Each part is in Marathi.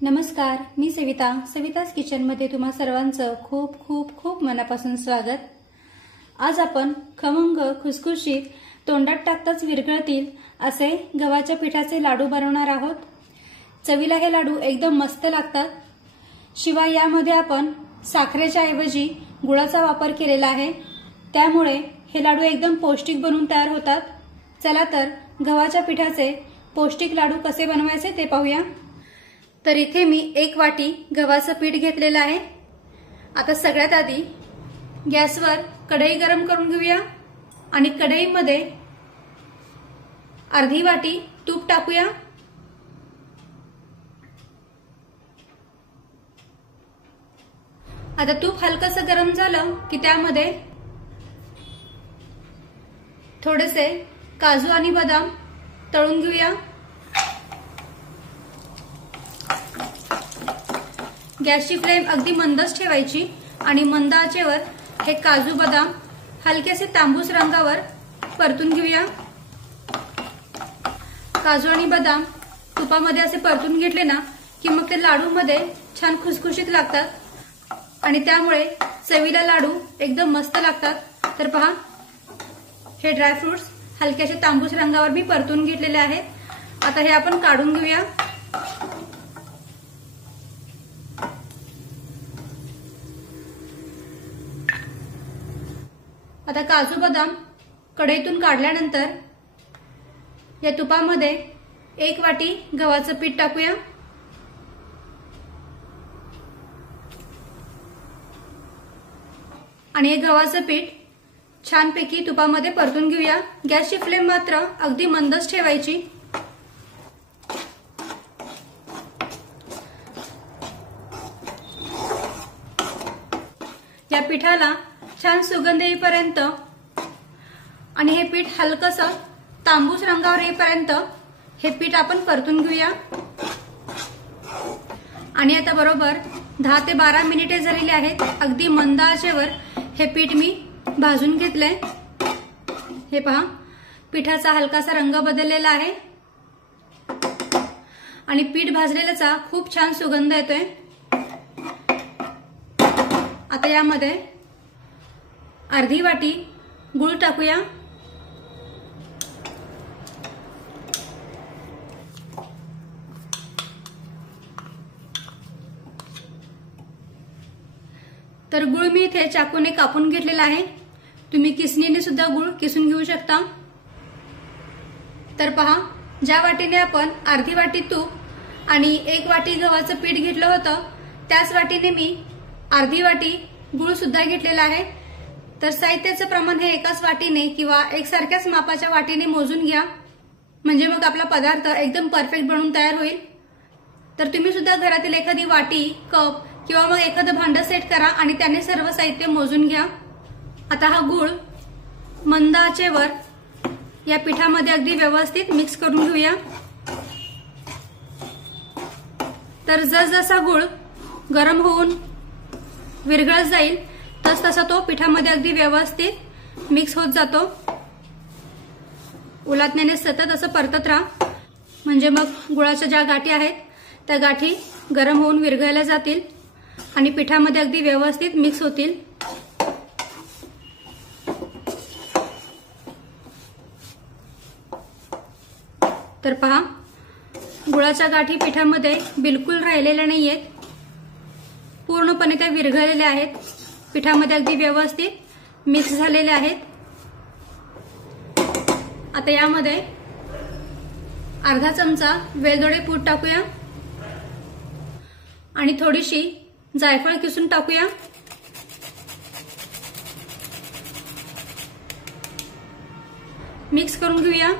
नमस्कार, मी सविता's किचनमध्ये तुम्हा सर्वांचं खूप खूप खूप मनापासून स्वागत। आज आपण खमंग खुसखुशीत तोंडात टाकताच विरघळतील असे गव्हाच्या पिठाचे लाडू बनवणार आहोत। चवीला हे लाडू एकदम मस्त लागतात। शिवाय यामध्ये आपण साखरेच्या ऐवजी गुळाचा वापर केलेला आहे, त्यामुळे हे लाडू एकदम पौष्टिक बनून तयार होतात। चला तर गव्हाच्या पिठाचे पौष्टिक लाडू कसे बनवायचे ते पाहूया। तर इथे मी 1 वाटी गव्हाचं पीठ घेतलेलं आहे। आता सगळ्यात आधी गॅसवर कढई गरम करून घेऊया आणि कढईमध्ये अर्धी वाटी तूप टाकूया। आता तूप हलकसं गरम झालं की त्यामध्ये थोडेसे काजू आणि बदाम तळून घेऊया। गॅसची फ्लेम अगदी मंदच ठेवायची आणि मंद आचेवर हे काजू बदाम हलकेसे तांबूस रंगावर परतून घेऊया। काजू आणि बदाम तुपामध्ये असे परतून घेतले ना की मग ते लाडू मध्ये छान खुसखुशीत लागतात आणि त्यामुळे चवीला लाडू एकदम मस्त लागतात। तर पहा, हे ड्रायफ्रुट्स हलक्याशे तांबूस रंगावर मी परतून घेतलेले आहेत। आता हे आपण काढून घेऊया। आता काजू बदाम कढईतून काढल्यानंतर या तुपामध्ये 1 वाटी गव्हाचं पीठ टाकूया आणि हे गव्हाचं पीठ छानपैकी तुपामध्ये परतून घेऊया। गॅसची फ्लेम मात्र अगदी मंदच ठेवायची। या पिठाला छान सुगंध येईपर्यंत आणि हे पीठ हलकसं तांबूस रंगावर येईपर्यंत हे पीठ आपण परतून घेऊया। आणि आता बरोबर 10 ते 12 मिनिटे झालेली आहेत। अगदी मंद आचेवर हे पीठ मी भाजून घेतलंय। हे पहा, पिठाचा हलकासा रंग बदललेला आहे आणि पीठ भाजलेल्याचा खूप छान सुगंध येतोय। आता यामध्ये अर्धी वाटी गूळ टाकूया तर गूळ मी इथे चाकूने कापून घेतलेला आहे। तुम्ही किसणीने सुद्धा गूळ किसून घेऊ शकता। तर पहा, ज्या वाटीने आपण अर्धी वाटी तूप आणि 1 वाटी गव्हाचं पीठ घेतलं होतं त्याच वाटीने मी अर्धी वाटी गूळ सुद्धा घेतलेला आहे। तर साहित्याचं प्रमाण हे एकाच वाटीने किंवा एकसारख्याच मापाच्या वाटीने मोजून घ्या, म्हणजे मग आपला पदार्थ एकदम परफेक्ट बनून तयार होईल। तर तुम्ही सुद्धा घरातील एखादी वाटी, कप किंवा मग एखादं भांडं सेट करा आणि त्याने सर्व साहित्य मोजून घ्या। आता हा गूळ मंद आचेवर या पिठामध्ये अगदी व्यवस्थित मिक्स करून घेऊया। तर जसजसा गूळ गरम होऊन विरघळत जाईल तसतसा तो पिठामध्ये अगदी व्यवस्थित मिक्स होत जातो। उलटण्याने सतत असं परतत राहा, म्हणजे मग गुळाच्या ज्या गाठी आहेत त्या गाठी गरम होऊन विरघळल्या जातील आणि पिठामध्ये अगदी व्यवस्थित मिक्स होतील। तर पहा, गुळाच्या गाठी पिठामध्ये बिलकुल राहिलेल्या नाहीयेत, पूर्णपणे त्या विरघळलेल्या आहेत, पिठामध्ये अगदी व्यवस्थित मिक्स झालेले आहेत। आता यामध्ये अर्धा चमचा वेलदोडे पूड टाकूया आणि थोडीशी जायफळ किसून टाकूया। मिक्स करून घेऊया।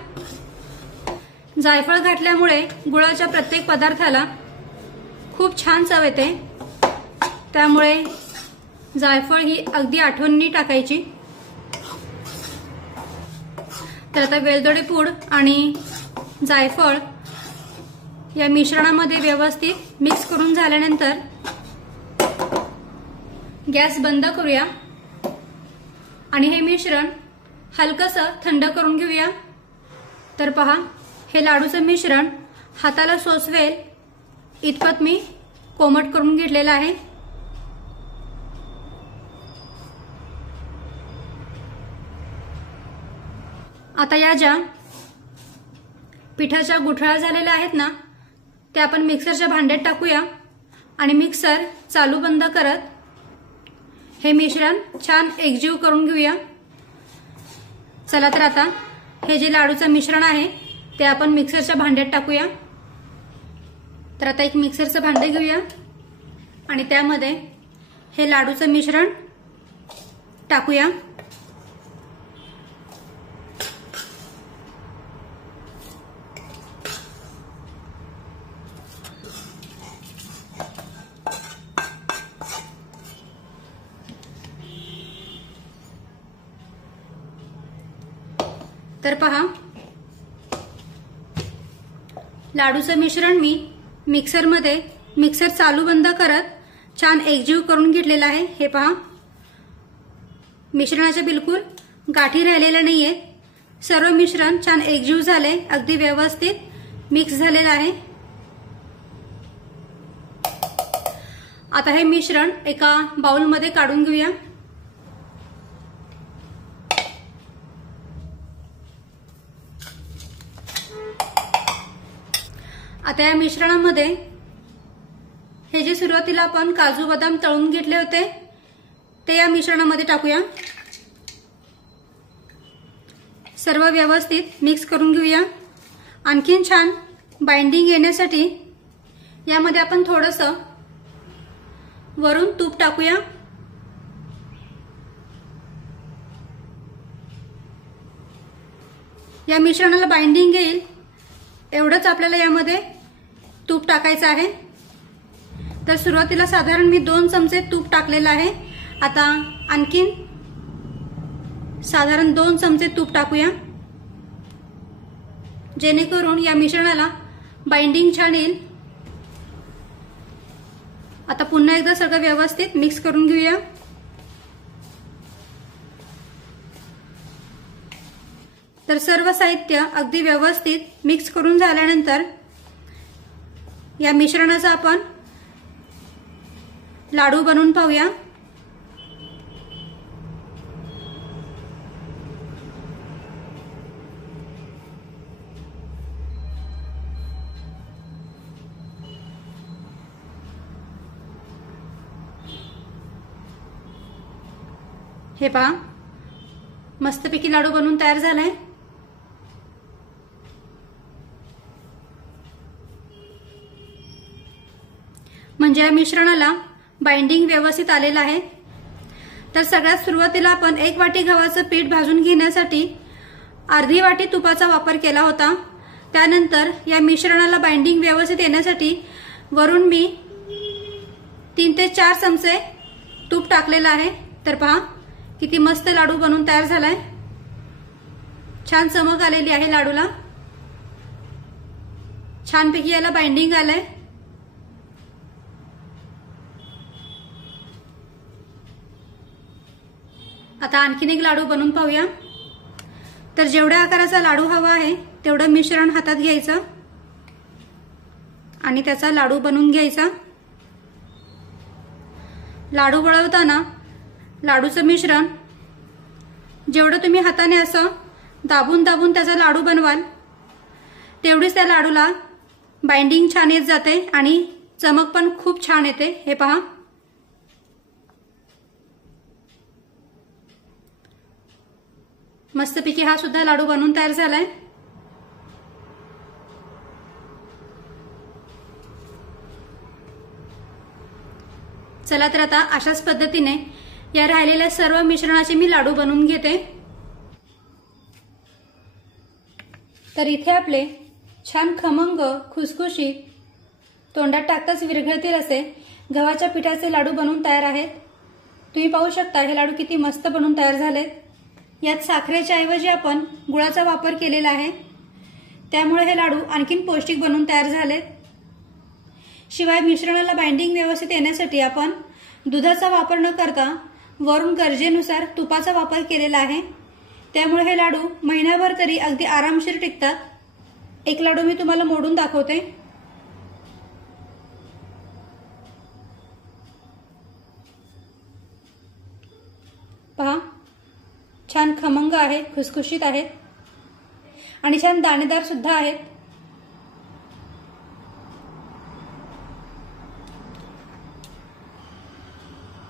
जायफळ घातल्यामुळे गुळाच्या प्रत्येक पदार्थाला खूप छान चव येते, त्यामुळे जायफळ ही अगदी आठवणीने टाकायची। तर आता वेलदोडे पूड आणि जायफळ या मिश्रणामध्ये व्यवस्थित मिक्स करून झाल्यानंतर गॅस बंद करूया आणि हे मिश्रण हलकसं थंड करून घेऊया। तर पहा, हे लाडूचं मिश्रण हाताला सोसवेल इतपत मी कोमट करून घेतलेला आहे। आता या ज्या पिठाच्या गुठळ्या झालेल्या आहेत ना, त्या आपण मिक्सरच्या भांड्यात टाकूया आणि मिक्सर चालू बंद करत हे मिश्रण छान एकजीव करून घेऊया। चला तर आता हे जे लाडूचं मिश्रण आहे ते आपण मिक्सरच्या भांड्यात टाकूया। तर आता एक मिक्सरचं भांडे घेऊया आणि त्यामध्ये हे लाडूचं मिश्रण टाकूया। तर पहा, लाडूचं मिश्रण मी मिक्सर चालू बंद करत छान एकजीव करून घेतलेला आहे। हे पहा, मिश्रणाच्या बिलकुल गाठी राहिलेल्या नाहीये। सर्व मिश्रण छान एकजीव झाले, अगदी व्यवस्थित मिक्स झालेलं आहे। आता हे मिश्रण एका बाउलमध्ये काढून घेऊया। आता या मिश्रणामध्ये हे जे सुरुवातीला आपण काजू बदाम तळून घेतले होते ते या मिश्रणामध्ये टाकूया। सर्व व्यवस्थित मिक्स करून घेऊया। आणखीन छान बाइंडिंग येण्यासाठी यामध्ये आपण थोडंसं वरून तूप टाकूया। या मिश्रणाला बाइंडिंग येईल एवढंच आपल्याला यामध्ये तूप टाकायचं आहे। तर सुरुवातीला साधारण मी 2 चमचे तूप टाकलेलं आहे। आता आणखीन साधारण 2 चमचे तूप टाकूया, जेणेकरून या मिश्रणाला बाइंडिंग छान येईल। आता पुन्हा एकदा सगळं व्यवस्थित मिक्स करून घेऊया। तर सर्व साहित्य अगदी व्यवस्थित मिक्स करून झाल्यानंतर या मिश्रणाचा आपण लाडू बनवून पाहूया। हे पहा, मस्तपैकी लाडू बनवून तयार झालाय। म्हणजे या मिश्रणाला बाइंडिंग व्यवस्थित आलेलं आहे। तर सगळ्यात सुरुवातीला आपण 1 वाटी गव्हाचं पीठ भाजून घेण्यासाठी अर्धी वाटी तुपाचा वापर केला होता। त्यानंतर या मिश्रणाला बाइंडिंग व्यवस्थित येण्यासाठी वरून मी 3 ते 4 चमचे तूप टाकलेलं आहे। तर पहा किती मस्त लाडू बनवून तयार झालाय। छान चमक आलेली आहे लाडूला, छानपैकी याला बाइंडिंग आलंय। आता आणखीन एक लाडू बनवून पाहूया। तर जेवढ्या आकाराचा लाडू हवा आहे तेवढं मिश्रण हातात घ्यायचं आणि त्याचा लाडू बनवून घ्यायचा। लाडू वळवताना लाडूचं मिश्रण जेवढं तुम्ही हाताने असं दाबून दाबून त्याचा लाडू बनवाल तेवढीच त्या लाडूला बाइंडिंग छान येत जाते आणि चमक पण खूप छान येते। हे पहा, मस्तपैकी हा सुद्धा लाडू बनवून तयार झालाय। चला तर आता अशाच पद्धतीने या राहिलेल्या सर्व मिश्रणाचे मी लाडू बनवून घेते। तर इथे आपले छान खमंग खुसखुशीत तोंडात टाकताच विरघळतील असे गव्हाच्या पिठाचे लाडू बनवून तयार आहेत। तुम्ही पाहू शकता हे लाडू किती मस्त बनवून तयार झालेत। यात साखरेच्या ऐवजी आपण गुळाचा वापर केलेला आहे, त्यामुळे हे लाडू आणखीन पौष्टिक बनवून तयार झालेत। शिवाय मिश्रणाला बाइंडिंग व्यवस्थित येण्यासाठी आपण दुधाचा वापर न करता वरून गरजेनुसार तुपाचा वापर केलेला आहे, त्यामुळे हे लाडू महिनाभर तरी अगदी आरामशीर टिकतात। एक लाडू मी तुम्हाला मोडून दाखवते। छान खमंग आहेत, खुसखुशीत आहेत आणि छान दाणेदार सुद्धा आहेत।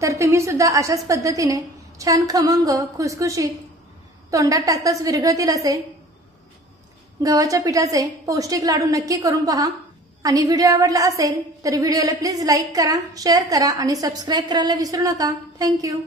तर तुम्ही सुद्धा अशाच पद्धतीने छान खमंग खुसखुशीत तोंडात टाकताच विरघळतील असे गव्हाच्या पिठाचे पौष्टिक लाडू नक्की करून पहा। आणि व्हिडिओ आवडला असेल तर व्हिडिओला प्लीज लाईक करा, शेअर करा आणि सबस्क्राईब करायला विसरू नका। थँक्यू।